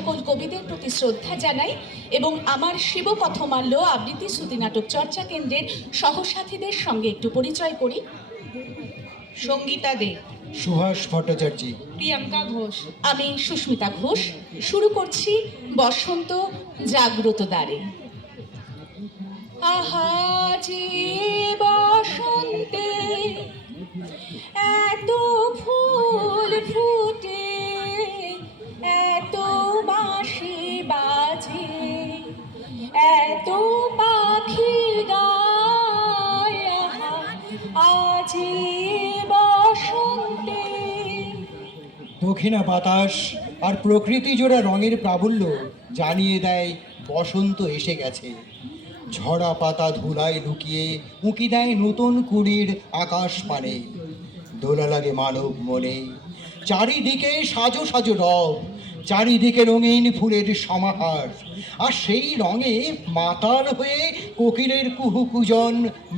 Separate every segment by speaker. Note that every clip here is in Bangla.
Speaker 1: সকল কবিদের প্রতি শ্রদ্ধা জানাই এবং আমার শিবকথমাল্য আবৃত্তি শ্রুতি নাটক চর্চা কেন্দ্রের সহসাথীদের সঙ্গে একটু পরিচয় করি।
Speaker 2: সঙ্গীতা দে।
Speaker 3: সুভাষ ভট্টাচার্য।
Speaker 2: প্রিয়াঙ্কা ঘোষ।
Speaker 1: আমি সুস্মিতা ঘোষ। শুরু করছি বসন্ত জাগ্রত দ্বারে। আহা যে বসন্তে এত ফুল ফুটে
Speaker 3: দক্ষিণা বাতাস আর প্রকৃতি জোড়া রঙের প্রাবল্য জানিয়ে দেয়, বসন্ত এসে গেছে। ঝরা পাতা ধুলায় লুকিয়ে উঁকি দেয় নতুন কুড়ির আকাশ পানে। দোলা লাগে মানব মনে। চারিদিকে সাজো সাজো রব, চারিদিকে রঙিন ফুলের সমাহার। আর সেই রঙে মাতাল হয়ে কোকিলের কুহু কুজন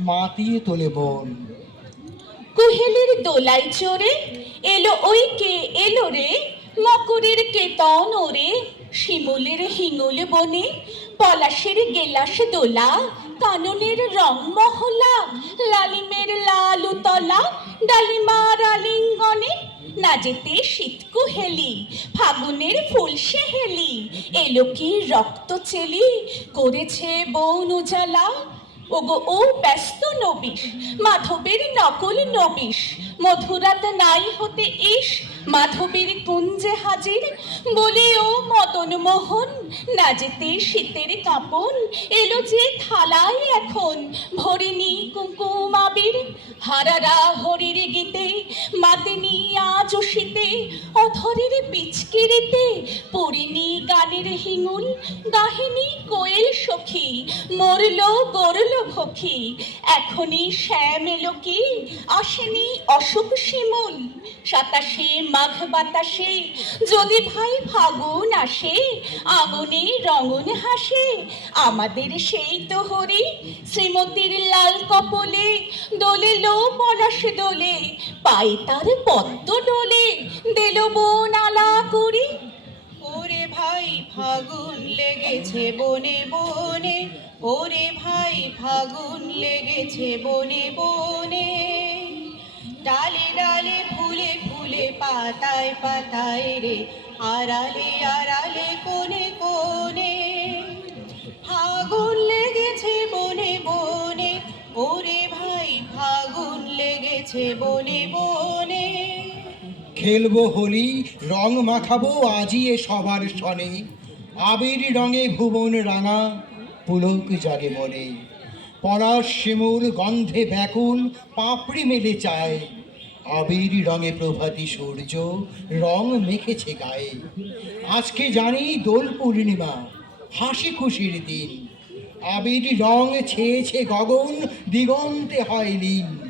Speaker 3: মাতিয়ে তোলে মন।
Speaker 1: কুহেলির দোলাই চড়ে এলো ওই কে? এলো রে? মকরের কেতন ওরে? শিমুলের হিঙুল বনে? পলাশের গেলাস দোলা? কাননের রং মহলা? লালিমের লালু তলা ডালিমার আলিঙ্গনে না যেতে শীত কুহেলি ফাগুনের ফুল সেহেলি এলো কি রক্ত চেলি? করেছে বন উজালা? ওগো, ও ব্যস্ত নবিশ, মাধবের নকল নবিশ, মধুরাত নাই হতে ইস, মাধবের কুঞ্জে হাজির, বলে ও মদন মোহন, না যেতে শীতের কাপন, এলো যে থালায় এখন, ভরিনি কুঙ্কুম আবির, হারারা হরির গীতে, মাতিনি আজ শীতে, অধরের পিচকিরিতে, পড়িনি গানের হিঙুল, গাহিনী সখী মরল গরল ভখি এখনই শ্যাম এলো কি? আসেনি অশোক শিমুল। সাতাশে মাঘ বাতাসে, যদি ভাই ফাগুন আসে, আগুনে রঙন হাসে। আমাদের সেই তো হরি, শ্রীমতীর লাল কপলে, দোলে লো পলাশ দোলে। পাই তার পদ্ম ডোলে, দেলো বোন আলা করি।
Speaker 2: ভাই ফাগুন লেগেছে বনে বনে, ওরে ভাই ফাগুন লেগেছে বনে বনে। ডালে ডালে ফুলে ফুলে, পাতায় পাতায় রে, আড়ালে আড়ালে কোনে কোনে ফাগুন লেগেছে বনে বনে, ওরে ভাই ফাগুন লেগেছে বনে বনে।
Speaker 3: খেলব হোলি, রং মাখাবো আজই এ সবার সনে। আবির রঙে ভুবন রাঙা, পুলক জাগে মনে। পলাশ শিমুল গন্ধে ব্যাকুল, পাপড়ি মেলে চায়। আবির রঙে প্রভাতী সূর্য, রং মেখেছে গায়ে। আজকে জানি দোল পূর্ণিমা, হাসি খুশির দিন। আবির রং ছেয়েছে গগন, দিগন্তে হয় লীন।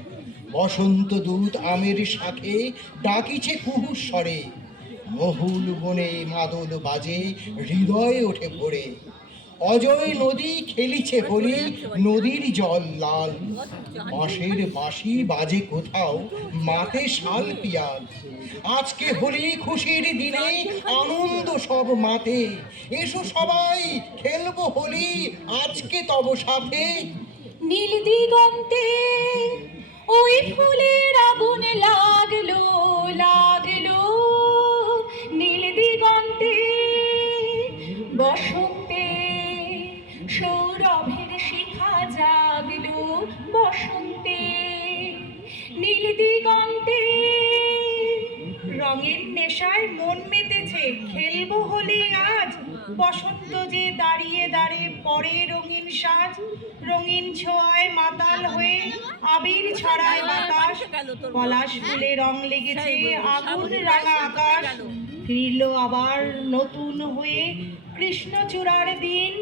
Speaker 3: বসন্ত দূত আমের শাখে ডাকিছে কুহু স্বরে। মহুল বনে মাদল বাজে, হৃদয়ে ওঠে ভরে। অজয় নদী খেলিছে হোলি নদীর জল লাল। বাঁশের বাঁশি বাজে কোথাও মাতে শাল পিয়াল। আজকে হোলি খুশির দিনে আনন্দ সব মাতে এসো সবাই, খেলব হোলি, আজকে তব সাথে।
Speaker 1: নীল দিগন্তে ওই ফুলের আগুন লাগল বসন্ত
Speaker 4: যে দাঁড়িয়ে দাঁড়িয়ে পরে রঙিন সাজ রঙিন ছোঁয়ায় মাতাল হয়ে আবির ছড়ায় বাতাস পলাশ ফুলে রং লেগেছে আগুন রাঙা আকাশ ফিরল আবার নতুন হয়ে কৃষ্ণচূড়ার দিন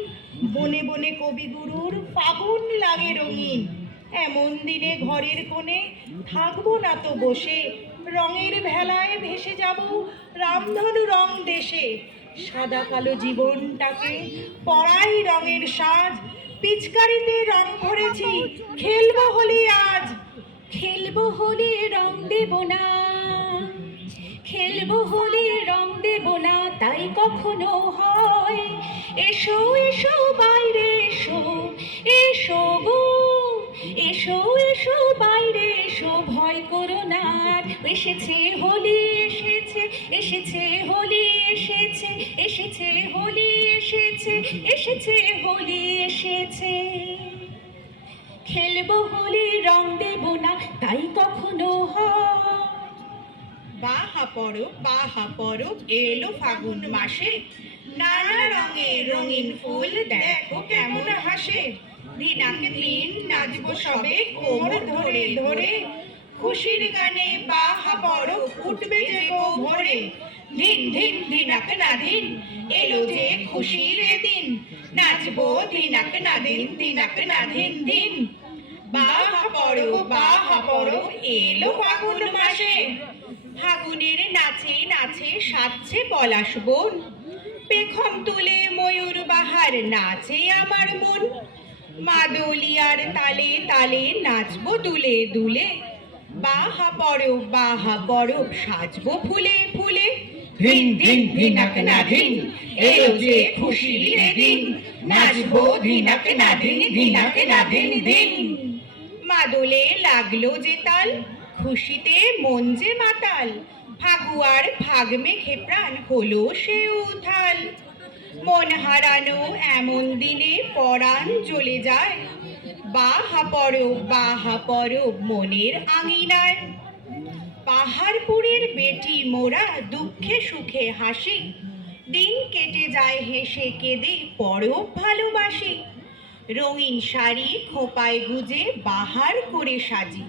Speaker 4: বনে বনে কবিগুরুর ফাগুন লাগে রঙিন এমন দিনে ঘরের কোণে থাকব না তো বসে রঙের ভেলায় ভেসে যাব রামধনু রং দেশে সাদা কালো জীবনটাকে পরাই রঙের সাজ। পিচকারিতে রং ভরেছি, খেলব হোলি আজ।
Speaker 1: খেলব হোলি রং দেব না। খেলব হোলি রং দেব না, তাই কখনো হয়। এসো এসো, বাইরে এসো এসো গো। এসো এসো, বাইরে এসো, ভয় করো না। এসেছে হোলি, এসেছে এসেছে হোলি এসেছে। খেলব হোলি, রং দেব না, তাই কখনো
Speaker 2: বাহা পরব বাহা পরব, এলো ফাগুন মাসে। নানা রঙের রঙিন ফুল, দেখো কেমন হাসে। দিনাকে দিন নাচবো সবে, কোমর ধরে ধরে। খুশির গানে বাহা পরব, উঠবে যে ভোরে দিন দিন, দিনাক না দিন এলো যে খুশির দিন নাচবো দিনাক না দিন দিনাক না দিন দিন বাহা পরব বাহা পরব এলো ফাগুন মাসে ফাগুনের নাচে নাচে সাজছে পলাশ বন পেখম তুলে ময়ূর বাহার নাচে আমার মন মাদলিয়ার তালে তালে নাচবো দুলে দুলে বাহা পরব বাহা পরব সাজবো ফুলে ফুলে
Speaker 3: ধিন, ধিন,
Speaker 2: ধিনাক না ধিন। এলো যে খুশির এ দিন। নাচবো ধিনাক না ধিন ধিনাক না ধিন দিন মাদলে লাগল যে তাল খুশিতে মন যে মাতাল। ফাগুয়ার ফাগ মেঘে প্রাণ হলো সে উথাল। মন হারানো এমন দিনে পরাণ জ্বলে যায়। বাহা পরব বাহা পরব মনের আঙিনায়। পাহাড়পুরের বেটি মোরা দুঃখে সুখে হাসি। দিন কেটে যায় হেসে কেঁদে পরব ভালোবাসি। রঙিন শাড়ি খোপায় গুজে বাহার করে সাজি।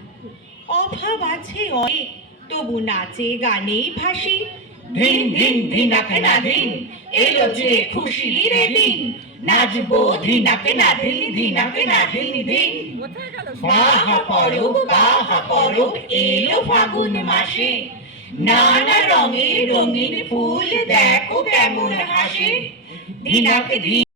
Speaker 2: অভাব আছে অনেক তবু নাচে গানেই ভাসি।
Speaker 3: ধিন, ধিন, ধিনাক না
Speaker 2: দিন এলো যে এ দিন নাচবো ধিনাকে না দিন ধিনাকে না দিন ধিন বাহা পরব বাহা পরব এলো ফাগুন মাসে নানা রঙে রঙিন ফুল দেখো কেমন হাসে। ধিনাকে দিন